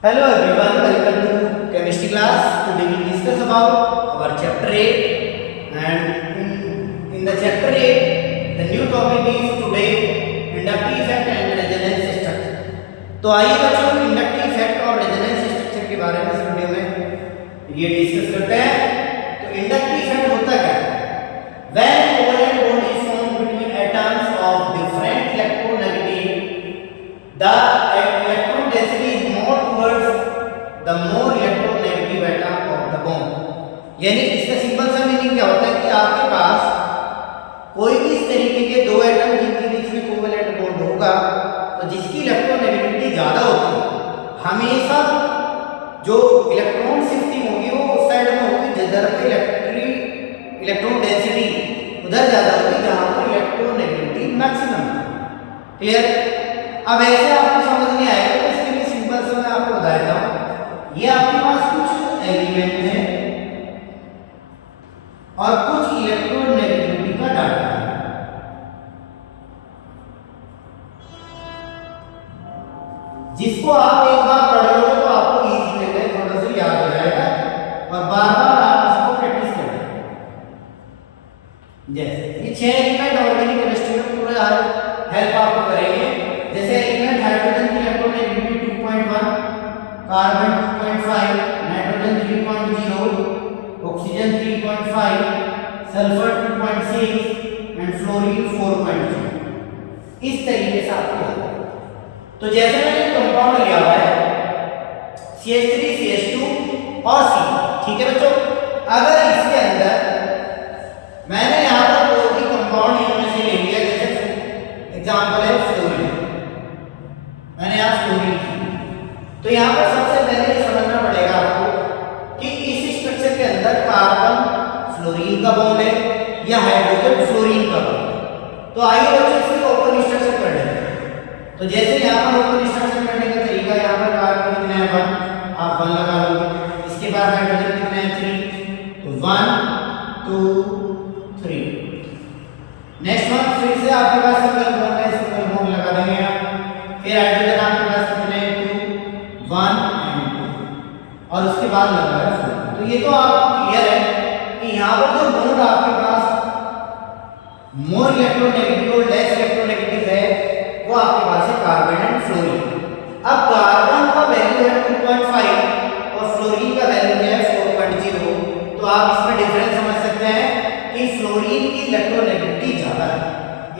Hello everyone, welcome to chemistry class. Today we will discuss about our chapter 8 and in the chapter 8 the new topic is today inductive effect and resonance structure. तो आइए बच्चों inductive effect और resonance structure के बारे में इस video में ये डिस्कस करते हैं। तो इंडक्टिव इफेक्ट होता क्या है? When covalent bond is formed between atoms of different electronegative, the electron density is more towards the more electronegative atom of the bond। यानी इसका सिंपल सा मीनिंग क्या होता है कि आपके पास कोई भी इस तरीके के दो एटम जिनके बीच में कोवेलेंट बॉन्ड होगा तो जिसकी इलेक्ट्रोनेगेटिविटी ज्यादा होती है हमेशा जो इलेक्ट्रॉन शिफ्टिंग होगी वो उस साइड में होगी जिधर पे इलेक्ट्रॉन डेंसिटी उधर ज्यादा होगी जहां पर इलेक्ट्रोनेगेटिविटी मैक्सिमम है। क्लियर? अब ऐसे आपको समझ नहीं आएगा तो इसके लिए सिंपल सा मैं आपको बता देता हूं। ये आपके पास कुछ एलिमेंट है और कुछ इलेक्ट्रोनेगेटिविटी का डाटा है। जिसको आप एक बार पढ़ लोगे तो आपको इजी लगेगा, थोड़ा सा याद हो जाएगा और बार-बार आप इसको प्रैक्टिस करेंगे। जैसे ये 6 एलिमेंट ऑर्गेनिक केमिस्ट्री में पूरा हेल्प आपको करेंगे। जैसे एलिमेंट हाइड्रोजन की electronegativity 2.1, carbon 2.5, nitrogen 3.0, oxygen 3.5, sulphur 2.6 and fluorine 4.2। इस तरीके से आपको तो जैसे मैंने कंपाउंड लिया हुआ है CH3 CH2 और C, ठीक है बच्चों। अगर इसके अंदर मैंने यहां पर कोई भी कंपाउंड इनमें से ले लिया, जैसे एग्जांपल है फ्लोरीन, मैंने यहां फ्लोरीन की, तो यहां पर सबसे पहले ये समझना पड़ेगा आपको कि इस स्ट्रक्चर के अंदर कार्बन फ्लोरीन का बॉन्ड है या हाइड्रोजन फ्लोरीन का बॉन्ड है। तो आइए बच्चों इसकी ओपन स्ट्रक्चर कर लेते हैं। तो जैसे यहाँ पर ओपन स्ट्रक्चर करने का तरीका, यहाँ पर कार्बन कितना है 1, आप 1 लगा लोगे। इसके बाद हाइड्रोजन कितना है 3, तो 1 2 3। नेक्स्ट वन फिर से आपके पास सिंगल बॉन्ड है, सिंगल बॉन्ड लगा देंगे आप। फिर हाइड्रोजन आपके पास कितने हैं 2 1 एंड 2 और उसके बाद लगा है 4। तो ये तो आपको क्लियर है कि यहाँ पर जो बॉन्ड आपके पास मोर इलेक्ट्रोनेगेटिव और लेस इलेक्ट्रोनेगेटिव है वो आपके पास है कार्बन एंड फ्लोरीन। अब कार्बन का वैल्यू है 2.5 और फ्लोरीन का वैल्यू है 4.0। तो आप इसमें डिफरेंस समझ सकते हैं कि फ्लोरीन की इलेक्ट्रोनेगेटिविटी ज्यादा है।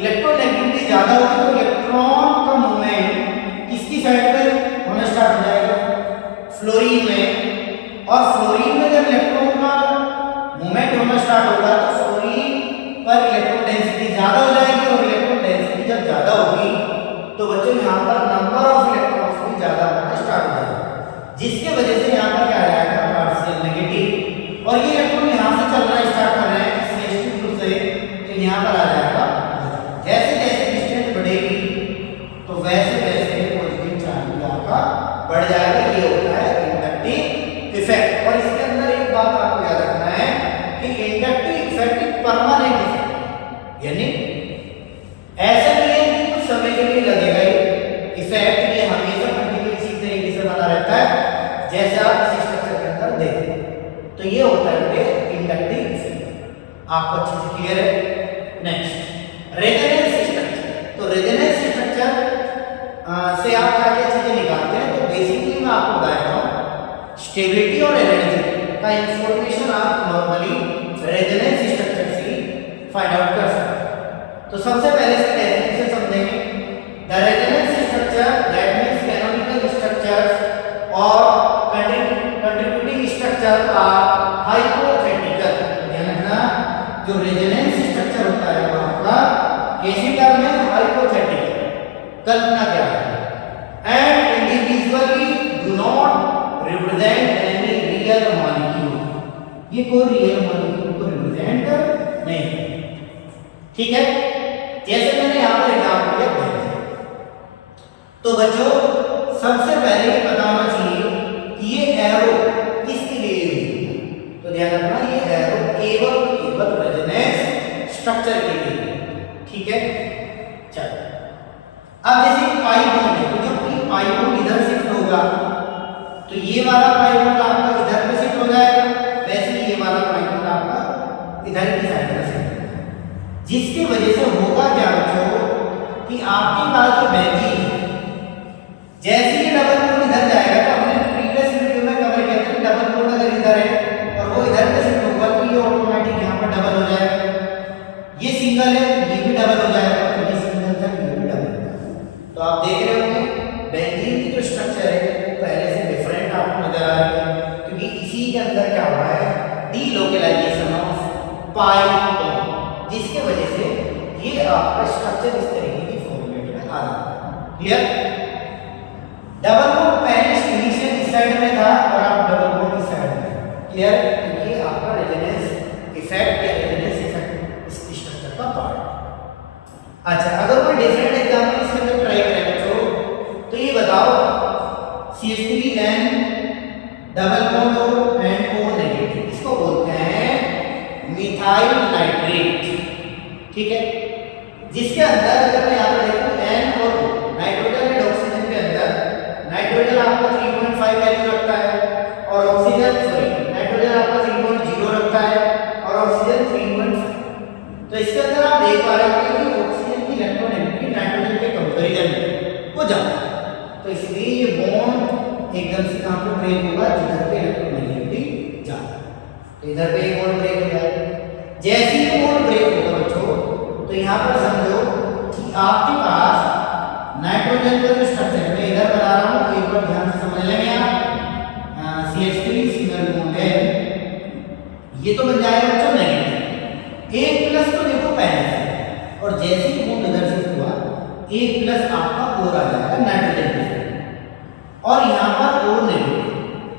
इलेक्ट्रोनेगेटिविटी ज्यादा होगी तो इलेक्ट्रॉन का मूवमेंट किसकी साइड पे होना स्टार्ट हो जाएगा? फ्लोरीन में। और फ्लोरीन में जब इलेक्ट्रॉन का मूवमेंट होना स्टार्ट होगा तो फ्लोरीन पर इलेक्ट्रॉन डेंसिटी ज्यादा हो जाएगी और इलेक्ट्रॉन डेंसिटी जब ज्यादा होगी तो बच्चों यहाँ पर नंबर ऑफ इलेक्ट्रॉन्स भी ज्यादा होना स्टार्ट हो जाएगा, जिसके वजह से यहाँ पर क्या आ जाएगा पार्शियल नेगेटिव। और ये इलेक्ट्रॉन यहाँ से चलना स्टार्ट कर रहे हैं CH2 ग्रुप से, तो यहाँ पर आ जाएगा। जैसे जैसे डिस्टेंस बढ़ेगी तो वैसे वैसे पॉजिटिव चार्ज भी आपका बढ़ जाएगा। ये होता है इंडक्टिव इफेक्ट। और इसके अंदर एक बात आपको याद रखना है कि इंडक्टिव इफेक्ट एक परमानेंट इफेक्ट, यानी ऐसा नहीं है कि कुछ समय के लिए लगेगा इफेक्ट, ये हमेशा कंटिन्यूअस इसी तरीके से बना रहता है जैसे आप इस स्ट्रक्चर के अंदर देखें। तो ये होता है इंडक्टिव इफेक्ट। आपको अच्छे से क्लियर है? Next resonance structure. तो रेजोनेंस स्ट्रक्चर से आप क्या क्या चीजें निकालते हैं? तो बेसिकली मैं आपको बताता हूं स्टेबिलिटी और एनर्जी का इंफॉर्मेशन आप नॉर्मली रेजोनेंस स्ट्रक्चर से फाइंड आउट कर सकते हैं। तो सबसे पहले इसका डेफिनेशन समझेंगे। The resonance structure that means canonical structures और कंट्रीब्यूटिंग स्ट्रक्चर आर हाइपोथेटिकल। ध्यान रखना जो रेजोनेंस स्ट्रक्चर होता है वो आपका कैसी टर्म है? हाइपोथेटिकल, कल्पना क्या है। And individually do not represent any real molecule. ये कोई रियल मॉलिक्यूल को रिप्रेजेंट नहीं है, ठीक है। जैसे मैंने यहां पर एग्जांपल दिया बेंजीन। तो बच्चों सबसे पहले ये पता होना चाहिए कि ये एरो किसके लिए यूज होता है। तो ध्यान रखना ये एरो केवल रेजोनेंस स्ट्रक्चर के लिए, ठीक है। चलो अब जैसे पाई बॉन्ड है तो जब पाई बॉन्ड इधर शिफ्ट होगा तो ये वाला पाइवोट आपका इधर पे शिफ्ट हो जाएगा, वैसे ही ये वाला पाइवोट आपका इधर की साइड में शिफ्ट हो जाएगा, जिसकी वजह से होगा क्या बच्चों कि आपके पास जो बेंजीन है, जैसे ही डबल बॉन्ड इधर जाएगा, तो हमने प्रीवियस वीडियो में कवर किया था कि डबल बॉन्ड अगर इधर है और वो इधर पे शिफ्ट होगा तो ये ऑटोमेटिक यहाँ पर डबल हो जाएगा। ये सिंगल है, ये भी डबल हो जाएगा, ये सिंगल था, ये भी डबल हो जाएगा। तो आप देख रहे होंगे बेंजीन की जो स्ट्रक्चर है वो पहले से डिफरेंट आपको नजर आ रही है, क्योंकि इसी के अंदर क्या हुआ है, डीलोकलाइजेशन ऑफ पाई बॉन्ड, जिसके वजह से ये आपका स्ट्रक्चर इस तरीके की फॉर्मेट में आ जाता है। क्लियर? डबल बॉन्ड पहले इनिशियल इस साइड में था और अब डबल बॉन्ड इस साइड में। क्लियर? तो ये आपका रेजोनेंस इफेक्ट या रेजोनेंस इफेक्ट इस स्ट्रक्चर का पार्ट। अच्छा, अगर कोई डिफरेंट एग्जांपल इसके अंदर ट्राई करें बच्चों, तो ये बताओ CH3N डबल बॉन्ड और NO नेगेटिव, इसको बोलते हैं मिथाइल नाइट्रेट। ठीक है, जिसके अंदर अगर मैं यहाँ पर देखूं N और O, नाइट्रोजन एंड ऑक्सीजन के अंदर नाइट्रोजन आपका 3.5 वैल्यू रखता है और ऑक्सीजन नाइट्रोजन आपका 3.0 रखता है और ऑक्सीजन 3.5। तो इसके अंदर आप देख पा रहे हो कि ऑक्सीजन की इलेक्ट्रोनेगेटिविटी नाइट्रोजन के कंपैरिजन में हो जाता है, तो इसलिए ये बॉन्ड एकदम से कहां पर ब्रेक होगा, जिधर पे इलेक्ट्रोनेगेटिविटी ज्यादा है। तो इधर पे एक बॉन्ड ब्रेक हो जाएगा। जैसे ही बॉन्ड ब्रेक होगा बच्चों, तो यहाँ पर समझो कि आपके पास नाइट्रोजन का जो स्ट्रक्चर है, मैं इधर बना रहा हूँ, एक बार ध्यान से समझ लेंगे आप। CH3 सिंगल बॉन्ड है, ये तो बन जाएगा बच्चों नेगेटिव, एक प्लस तो देखो पहले से, और जैसे ही बॉन्ड इधर से हुआ एक प्लस आपका और आ जाएगा नाइट्रोजन के, और यहाँ पर और नेगेटिव।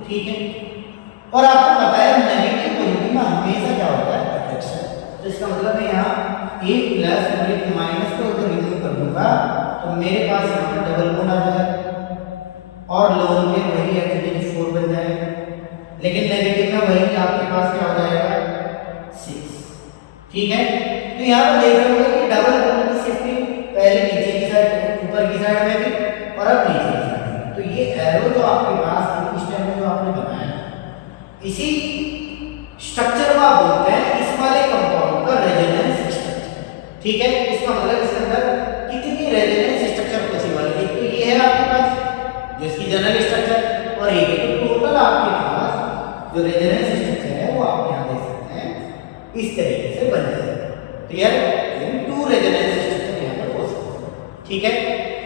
ठीक है, और आपको पता है नेगेटिव पोलैरिटी में हमेशा क्या होता है, अट्रैक्शन। तो इसका मतलब है यहाँ एक प्लस और एक माइनस को अगर रिमूव कर दूंगा तो मेरे पास यहाँ पर डबल बॉन्ड आ जाएगा और लोन में वही H4 बन जाएगा, लेकिन नेगेटिव में वही आपके पास क्या हो जाएगा 6। ठीक है, तो यहाँ पर देख रहे होंगे कि डबल बॉन्ड की शिफ्टिंग पहले नीचे की साइड, ऊपर की साइड में थी और अब नीचे की साइड। तो ये एरो जो आपके पास इस टाइम में जो आपने बनाया, इसी स्ट्रक्चर को आप बोलते हैं इस वाले कंपाउंड का रेजोनेंस स्ट्रक्चर। ठीक है, इसका मतलब इसके अंदर कितनी रेजोनेंस स्ट्रक्चर पॉसिबल है, तो ये है आपके पास जो इसकी जनरल स्ट्रक्चर, और एक है तो टोटल आपके पास जो रेजोनेंस स्ट्रक्चर है वो आप यहाँ देख सकते हैं इस तरीके से बन जाएगा। क्लियर? 2 रेजोनेंस स्ट्रक्चर यहाँ पर पॉसिबल। ठीक है,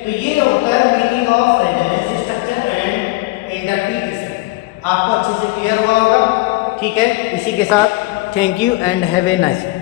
तो ये होता है meaning of resonance structure and inductive effect. आपको अच्छे से क्लियर हुआ होगा। ठीक है, इसी के साथ thank you and have a nice day.